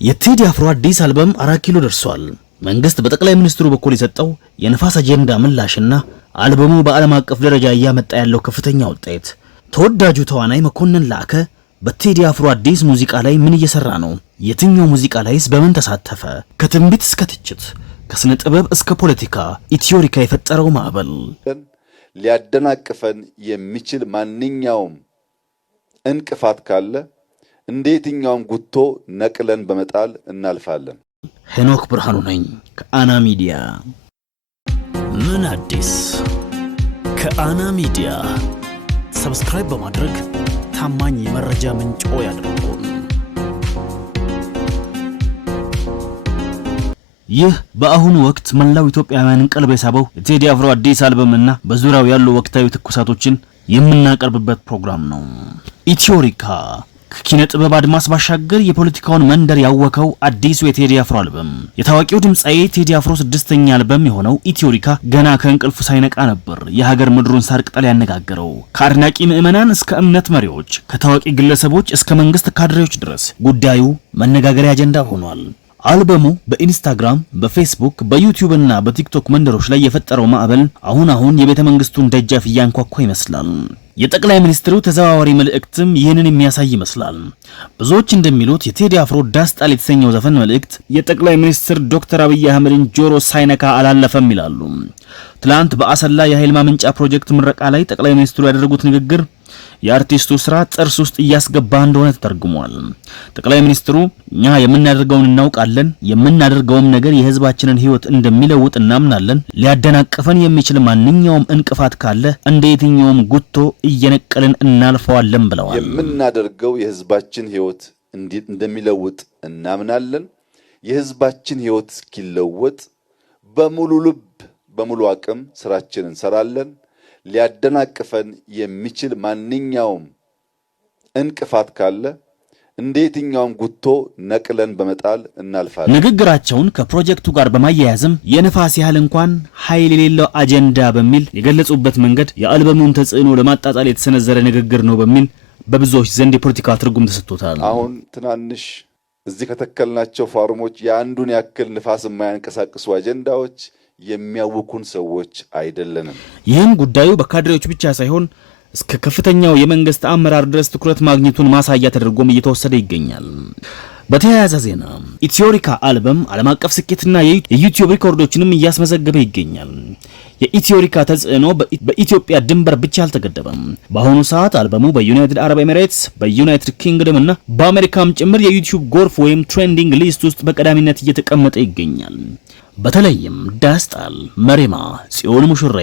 የቴዲ አፍሮ አዲስ አልበም 4 ኪሎ ደርሷል። መንግስት በጠቅላይ ሚኒስትሩ በኩል የሰጠው የነፋስ አጀንዳ ምላሽና አልበሙ በዓለም አቀፍ ደረጃ እያመጣ ያለው ከፍተኛ ውጤት። ተወዳጁ ተዋናይ መኮንን ላከ በቴዲ አፍሮ አዲስ ሙዚቃ ላይ ምን እየሰራ ነው? የትኛው ሙዚቃ ላይስ በምን ተሳተፈ? ከትንቢት እስከ ትችት፣ ከስነ ጥበብ እስከ ፖለቲካ ኢትዮሪካ የፈጠረው ማዕበል ሊያደናቅፈን የሚችል ማንኛውም እንቅፋት ካለ እንዴትኛውም ጉቶ ነቅለን በመጣል እናልፋለን። ሄኖክ ብርሃኑ ነኝ ከአና ሚዲያ። ምን አዲስ ከአና ሚዲያ ሰብስክራይብ በማድረግ ታማኝ የመረጃ ምንጮ ያድርጉን። ይህ በአሁኑ ወቅት መላው ኢትዮጵያውያንን ቀልብ የሳበው የቴዲ አፍሮ አዲስ አልበምና በዙሪያው ያሉ ወቅታዊ ትኩሳቶችን የምናቀርብበት ፕሮግራም ነው። ኢትዮሪካ ከኪነ ጥበብ አድማስ ባሻገር የፖለቲካውን መንደር ያወከው አዲሱ የቴዲ አፍሮ አልበም። የታዋቂው ድምጻዊ ቴዲ አፍሮ 6ኛ አልበም የሆነው ኢትዮሪካ ገና ከእንቅልፉ ሳይነቃ ነበር የሀገር ምድሩን ሳር ቅጠል ያነጋገረው። ከአድናቂ ምዕመናን እስከ እምነት መሪዎች፣ ከታዋቂ ግለሰቦች እስከ መንግስት ካድሬዎች ድረስ ጉዳዩ መነጋገሪያ አጀንዳ ሆኗል። አልበሙ በኢንስታግራም፣ በፌስቡክ፣ በዩቲዩብ እና በቲክቶክ መንደሮች ላይ የፈጠረው ማዕበል አሁን የቤተ መንግስቱን ደጃፍ እያንኳኳ ይመስላል። የጠቅላይ ሚኒስትሩ ተዘዋዋሪ መልእክትም ይህንን የሚያሳይ ይመስላል። ብዙዎች እንደሚሉት የቴዲ አፍሮ ዳስጣል የተሰኘው ዘፈን መልእክት የጠቅላይ ሚኒስትር ዶክተር አብይ አህመድን ጆሮ ሳይነካ አላለፈም ይላሉ። ትላንት በአሰላ የኃይል ማመንጫ ፕሮጀክት ምረቃ ላይ ጠቅላይ ሚኒስትሩ ያደረጉት ንግግር የአርቲስቱ ስራ ጥርስ ውስጥ እያስገባ እንደሆነ ተተርጉሟል። ጠቅላይ ሚኒስትሩ እኛ የምናደርገውን እናውቃለን፣ የምናደርገውም ነገር የህዝባችንን ህይወት እንደሚለውጥ እናምናለን፣ ሊያደናቅፈን የሚችል ማንኛውም እንቅፋት ካለ እንደ የትኛውም ጉቶ እየነቀልን እናልፈዋለን ብለዋል። የምናደርገው የህዝባችን ህይወት እንደሚለውጥ እናምናለን። የህዝባችን ህይወት እስኪለወጥ በሙሉ ልብ በሙሉ አቅም ስራችንን እንሰራለን። ሊያደናቅፈን የሚችል ማንኛውም እንቅፋት ካለ እንዴትኛውም ጉቶ ነቅለን በመጣል እናልፋለን። ንግግራቸውን ከፕሮጀክቱ ጋር በማያያዝም የነፋስ ያህል እንኳን ኃይል የሌለው አጀንዳ በሚል የገለጹበት መንገድ የአልበሙን ተጽዕኖ ለማጣጣል የተሰነዘረ ንግግር ነው በሚል በብዙዎች ዘንድ የፖለቲካ ትርጉም ተሰጥቶታል። አሁን ትናንሽ እዚህ ከተከልናቸው ፋርሞች የአንዱን ያክል ንፋስ የማያንቀሳቅሱ አጀንዳዎች የሚያውኩን ሰዎች አይደለንም። ይህም ጉዳዩ በካድሬዎች ብቻ ሳይሆን እስከ ከፍተኛው የመንግስት አመራር ድረስ ትኩረት ማግኘቱን ማሳያ ተደርጎም እየተወሰደ ይገኛል። በተያያዘ ዜና ኢትዮሪካ አልበም ዓለም አቀፍ ስኬትና የዩቲዩብ ሪኮርዶችንም እያስመዘገበ ይገኛል። የኢትዮሪካ ተጽዕኖ በኢትዮጵያ ድንበር ብቻ አልተገደበም። በአሁኑ ሰዓት አልበሙ በዩናይትድ አረብ ኤሚሬትስ፣ በዩናይትድ ኪንግደም እና በአሜሪካም ጭምር የዩቲዩብ ጎርፍ ወይም ትሬንዲንግ ሊስት ውስጥ በቀዳሚነት እየተቀመጠ ይገኛል። በተለይም ዳስጣል፣ መሬማ፣ ጽዮን ሙሽሬ፣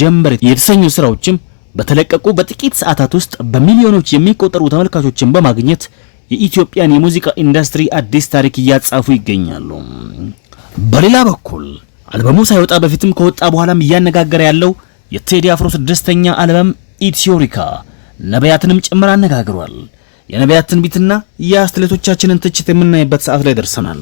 ጀንበር የተሰኙ ስራዎችም በተለቀቁ በጥቂት ሰዓታት ውስጥ በሚሊዮኖች የሚቆጠሩ ተመልካቾችን በማግኘት የኢትዮጵያን የሙዚቃ ኢንዱስትሪ አዲስ ታሪክ እያጻፉ ይገኛሉ። በሌላ በኩል አልበሙ ሳይወጣ በፊትም ከወጣ በኋላም እያነጋገረ ያለው የቴዲ አፍሮ 6ኛ አልበም ኢትዮሪካ ነቢያትንም ጭምር አነጋግሯል። የነቢያት ትንቢትና የአስተሌቶቻችንን ትችት የምናይበት ሰዓት ላይ ደርሰናል።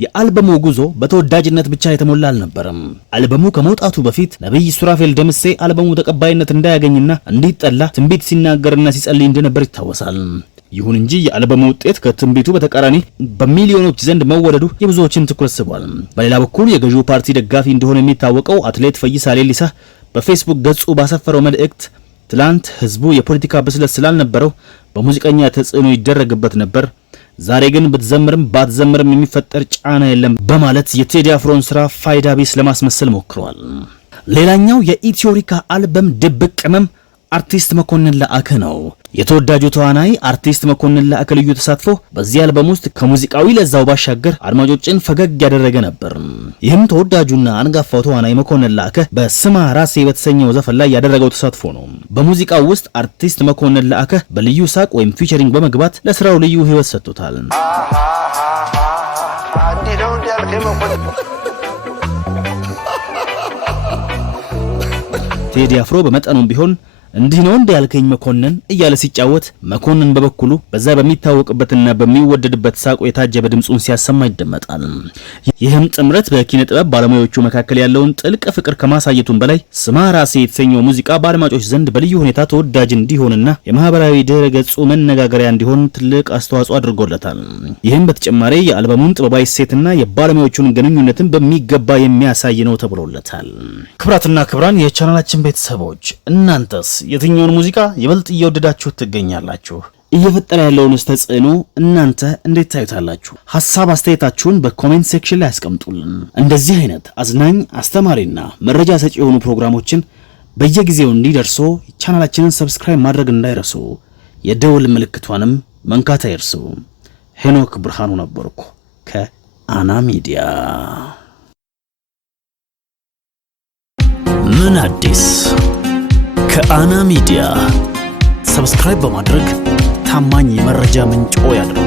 የአልበሙ ጉዞ በተወዳጅነት ብቻ የተሞላ አልነበረም። አልበሙ ከመውጣቱ በፊት ነብይ ሱራፌል ደምሴ አልበሙ ተቀባይነት እንዳያገኝና እንዲጠላ ትንቢት ሲናገርና ሲጸልይ እንደነበር ይታወሳል። ይሁን እንጂ የአልበሙ ውጤት ከትንቢቱ በተቃራኒ በሚሊዮኖች ዘንድ መወደዱ የብዙዎችን ትኩረት ስቧል። በሌላ በኩል የገዢው ፓርቲ ደጋፊ እንደሆነ የሚታወቀው አትሌት ፈይሳ ሌሊሳ በፌስቡክ ገጹ ባሰፈረው መልእክት ትላንት ህዝቡ የፖለቲካ ብስለት ስላልነበረው በሙዚቀኛ ተጽዕኖ ይደረግበት ነበር፣ ዛሬ ግን ብትዘምርም ባትዘምርም የሚፈጠር ጫና የለም በማለት የቴዲ አፍሮን ስራ ፋይዳ ቢስ ለማስመሰል ሞክሯል። ሌላኛው የኢትዮሪካ አልበም ድብቅ ቅመም አርቲስት መኮንን ላአከ ነው። የተወዳጁ ተዋናይ አርቲስት መኮንን ላአከ ልዩ ተሳትፎ በዚህ አልበም ውስጥ ከሙዚቃዊ ለዛው ባሻገር አድማጮችን ፈገግ ያደረገ ነበር። ይህም ተወዳጁና አንጋፋው ተዋናይ መኮንን ላአከ በስማ ራሴ በተሰኘው ዘፈን ላይ ያደረገው ተሳትፎ ነው። በሙዚቃው ውስጥ አርቲስት መኮንን ላአከ በልዩ ሳቅ ወይም ፊቸሪንግ በመግባት ለስራው ልዩ ህይወት ሰጥቶታል። ቴዲ አፍሮ በመጠኑም ቢሆን እንዲህ ነው እንደ ያልከኝ መኮንን እያለ ሲጫወት፣ መኮንን በበኩሉ በዛ በሚታወቅበትና በሚወደድበት ሳቁ የታጀበ ድምጹን ሲያሰማ ይደመጣል። ይህም ጥምረት በኪነ ጥበብ ባለሙያዎቹ መካከል ያለውን ጥልቅ ፍቅር ከማሳየቱም በላይ ስማ ራሴ የተሰኘው ሙዚቃ በአድማጮች ዘንድ በልዩ ሁኔታ ተወዳጅ እንዲሆንና የማህበራዊ ድረ ገጹ መነጋገሪያ እንዲሆን ትልቅ አስተዋጽኦ አድርጎለታል። ይህም በተጨማሪ የአልበሙን ጥበባዊ ሴትና የባለሙያዎቹን ግንኙነትን በሚገባ የሚያሳይ ነው ተብሎለታል። ክብራትና ክብራን የቻናላችን ቤተሰቦች እናንተስ የትኛውን ሙዚቃ ይበልጥ እየወደዳችሁት ትገኛላችሁ? እየፈጠረ ያለውን ተጽዕኖ እናንተ እንዴት ታዩታላችሁ? ሐሳብ አስተያየታችሁን በኮሜንት ሴክሽን ላይ አስቀምጡልን። እንደዚህ አይነት አዝናኝ፣ አስተማሪና መረጃ ሰጪ የሆኑ ፕሮግራሞችን በየጊዜው እንዲደርሱ ቻናላችንን ሰብስክራይብ ማድረግ እንዳይረሱ፣ የደውል ምልክቷንም መንካት አይርሱ። ሄኖክ ብርሃኑ ነበርኩ ከአና ሚዲያ። ምን አዲስ ከአና ሚዲያ ሰብስክራይብ በማድረግ ታማኝ የመረጃ ምንጭ ያድርጉ።